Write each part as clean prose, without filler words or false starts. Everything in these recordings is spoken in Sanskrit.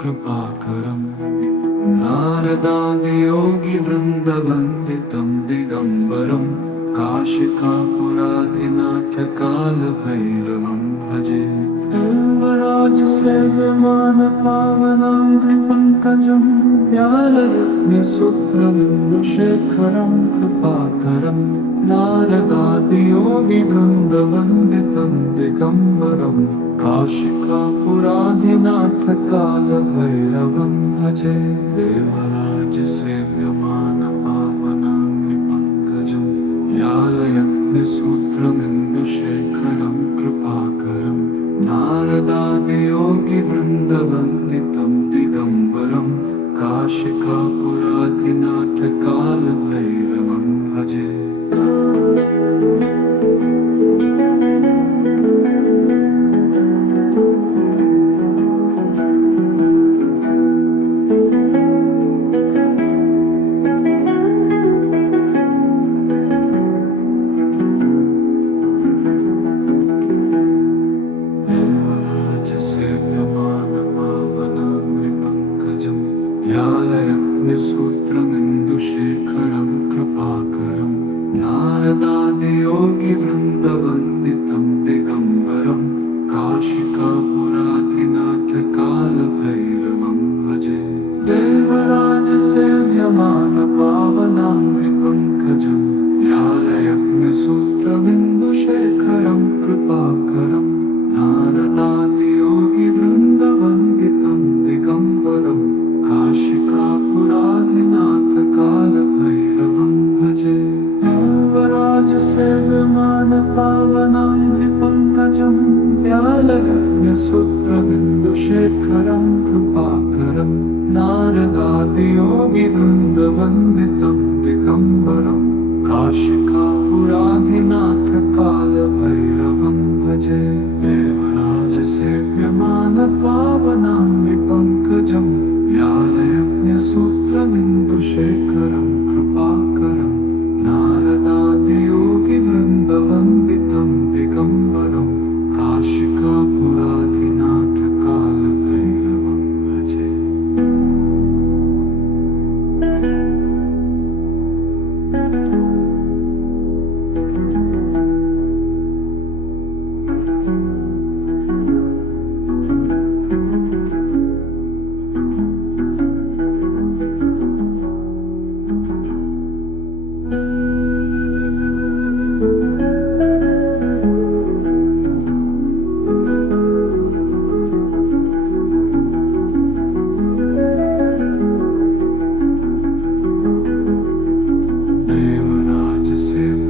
कृपाकरम् नारदादियोगिवृन्दवन्दितं दिगम्बरम् काशिकापुराधिनाथकालभैरवं भजे। देवराजसेव्यमानपावनं नृपङ्कजं व्यालयज्ञसूत्रबिन्दुशेखरं कृपाकरं नारदादियोगिवृन्दवन्दितं दिगम्बरं काशिकापुराधिनाथकालभैरवं भजे। देवराजसेव्यमानपावनं नृपङ्कजं व्यालयज्ञसूत्रबिन्दुशेखरं कृपाकरं नारदादियोगिवृन्दवन्दितं दिगम्बरं काशिकापुराधिनाथकालभैरवं भजे। व्यालयज्ञसूत्रबिन्दुशेखरं कृपाकरं नारदादियोगिवृन्दवन्दितं दिगम्बरं काशिकापुराधिनाथकालभैरवं भजे। देवराजसेव्यमानपावनं नृपङ्कजं व्यालयज्ञसूत्रबिन्दुशेखरं कृपाकरं नारदादियोगिवृन्दवन्दितं दिगम्बरं काशिकापुराधिनाथकालभैरवं भजे। देवराजसेव्यमानपावनं नृपङ्कजं व्यालयज्ञसूत्रबिन्दुशेखरं कृपाकरं नारदादियोगिवृन्दवन्दितं दिगम्बरं काशिकापुराधिनाथकालभैरवं भजे। देवराजसेव्यमानपावनं नृपङ्कजं व्यालयज्ञसूत्रबिन्दुशेखरं कृपाकरं नारदादियोगिवृन्दवन्दितं दिगम्बरं काशिकापुराधिनाथकालभैरवं भजे।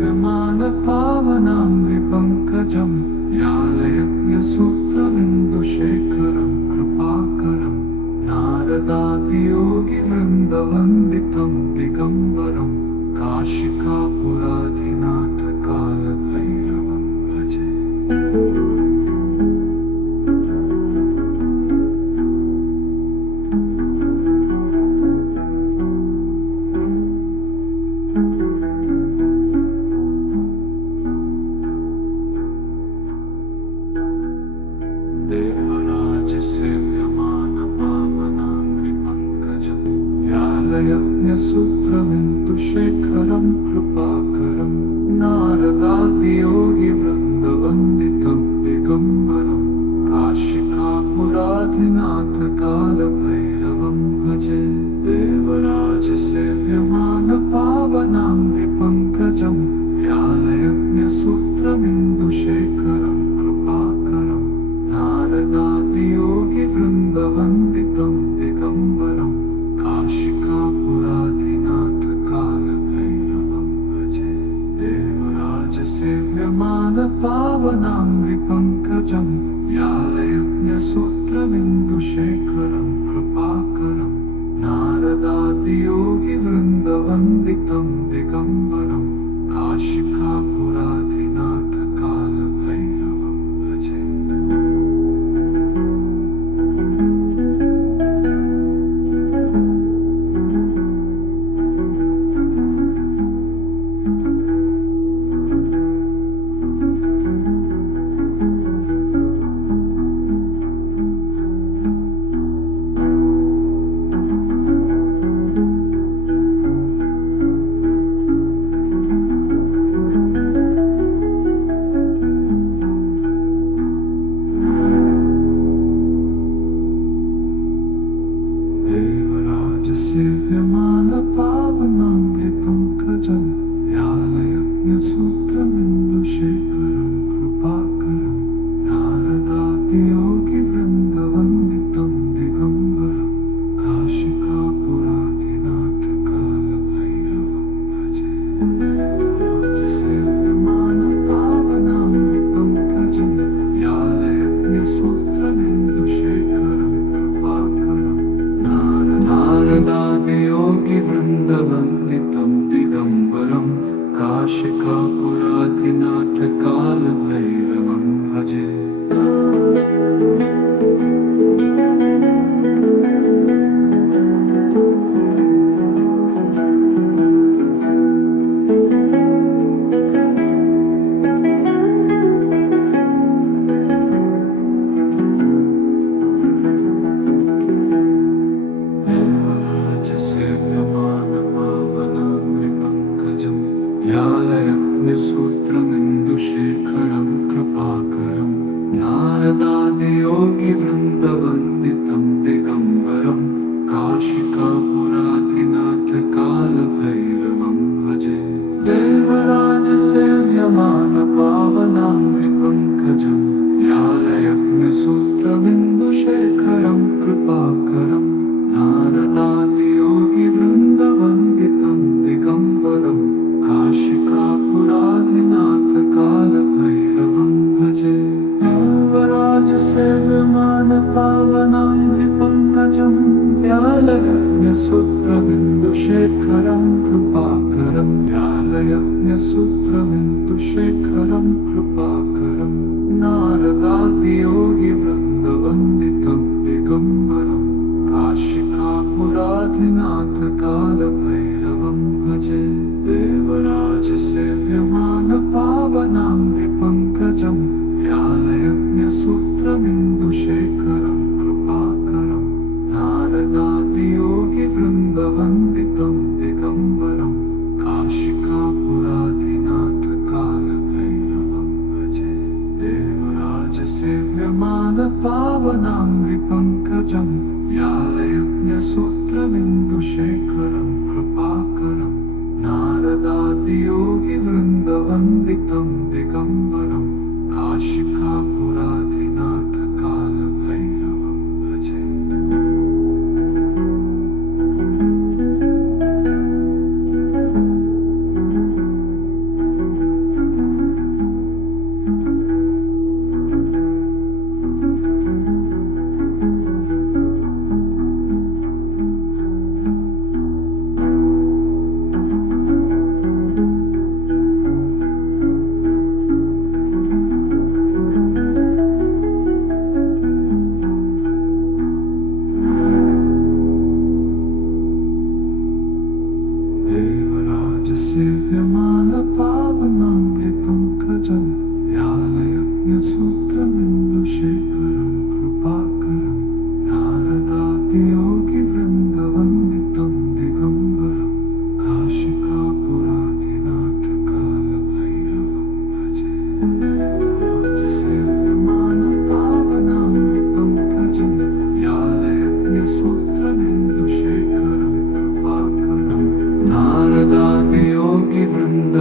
देवराजसेव्यमानपावनं नृपङ्कजं व्यालयज्ञसूत्रबिन्दुशेखरं कृपाकरं नारदादियोगिवृन्दवन्दितं दिगम्बरं काशिकापुराधिनाथकालभैरवं भजे। देवराजसेव्यमानपावनं नृपङ्कजं व्यालयज्ञसूत्रबिन्दुशेखरं कृपाकरं नारदादियोगिवृन्दवन्दितं दिगम्बरं काशिकापुराधिनाथकालभैरवं भजे। देवराजसेव्यमानपावनं नृपङ्कजं व्यालयज्ञसूत्रबिन्दुशेखरं कृपाकरं नारदादियोगिवृन्दवन्दितं दिगम्बरं काशिकापुराधिनाथकालभैरवं भजे। देवराजसेव्यमानपावनं नृपङ्कजं व्यालयज्ञसूत्रबिन्दुशेखरं कृपाकरं नारदादियोगिवृन्दवन्दितं दिगम्बरं काशिकापुराधिनाथकालभैरवं भजे। सेव्यमानपावनामृतपङ्कजं व्यालयज्ञसूत्रमिन्दुशेखरं कृपाकरं नारदादियोगिवृन्दवन्दितं दिगम्बरं काशिकापुराधिनाथकालभैरवं भजे। सेव्यमानपावनामृतपङ्कजं व्यालयज्ञसूत्रमिन्दुशेखरं कृपाकरं नारदादियोगिवृन्दवन्दितं दिगम्बरं काशिकापुराधिनाथकालभैरवं भजे। देवराजसेव्यमानपावनामृतपङ्कजं व्यालयज्ञसूत्रमिन्दुशेखरं कृपाकरं नारदादियोगिवृन्दवन्दितं दिगम्बरं काशिकापुराधिनाथकालभैरवं भजे। देवराजसेव्यमानपावनामृतपङ्कजं व्यालयज्ञसूत्रमिन्दुशेखरं कृपाकरं नारदादियोगिवृन्दवन्दितं दिगम्बरं काशिकापुराधिनाथकालभैरवं भजे। देवराजसेव्यमानपावनामृतपङ्कजं व्यालयज्ञसूत्रमिन्दुशेखरं कृपाकरं व्यालयज्ञसूत्रमिन्दुशेखरं कृपाकरं नारदादियोगिवृन्दवन्दितं दिगम्बरं काशिकापुराधिनाथकालभैरवं भजे। देवराजसेव्यमानपावनामृतपङ्कजं व्यालयज्ञसूत्रमिन्दुशेखरं कृपाकरं नारदादियोगिवृन्दवन्दितं दिगम्बरं काशिकापुराधिनाथकालभैरवं भजे। देवराजसेव्यमानपावनामृतपङ्कजं व्यालयज्ञसूत्रमिन्दुशेखरं कृपाकरं नारदादियोगिवृन्दवन्दितं दिगम्बरं काशिकापुराधिनाथकालभैरवं भजे। देवराजसेव्यमानपावनामृतपङ्कजं व्यालयज्ञसूत्रमिन्दुशेखरं कृपाकरं नारदादियोगिवृन्दवन्दितं दिगम्बरं काशिकापुराधिनाथकालभैरवं भजे। सेव्यमानपावनामृतपङ्कजं व्यालयज्ञसूत्रमिन्दुशेखरं कृपाकरं नारदादियोगिवृन्द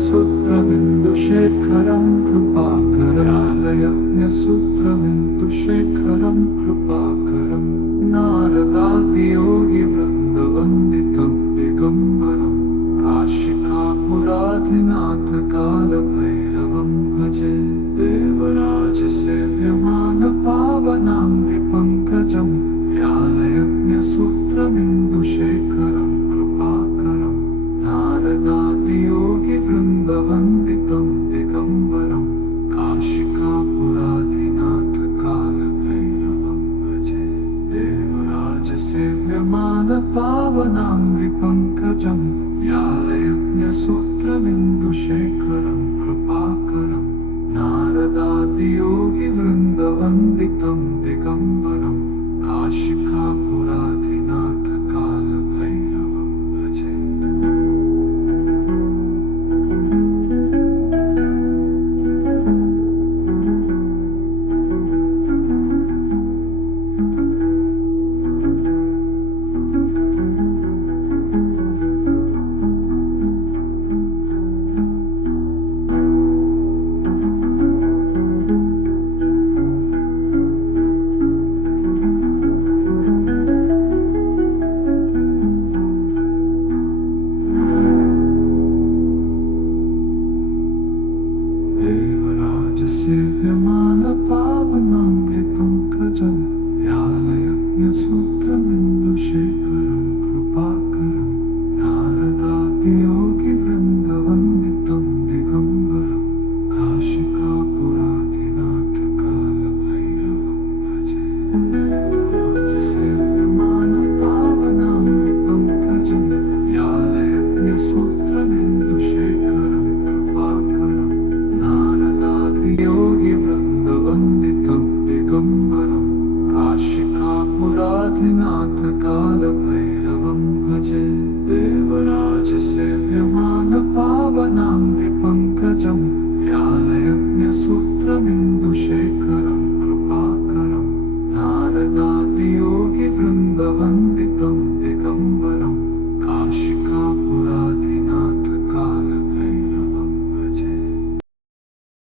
सूत्रबिन्दुशेखरं कृपाकरं कृपाकरं नारदादियोगिवृन्दवन्दितं दिगम्बरं काशिकापुराधिनाथकालभैरवं भजे देवराजसेव्यमानपावनाङ्घ्रिपङ्कजं व्यालयज्ञसूत्रबिन्दुशेखरं कृपाकरं नारदादियोगिवृन्दवन्दितं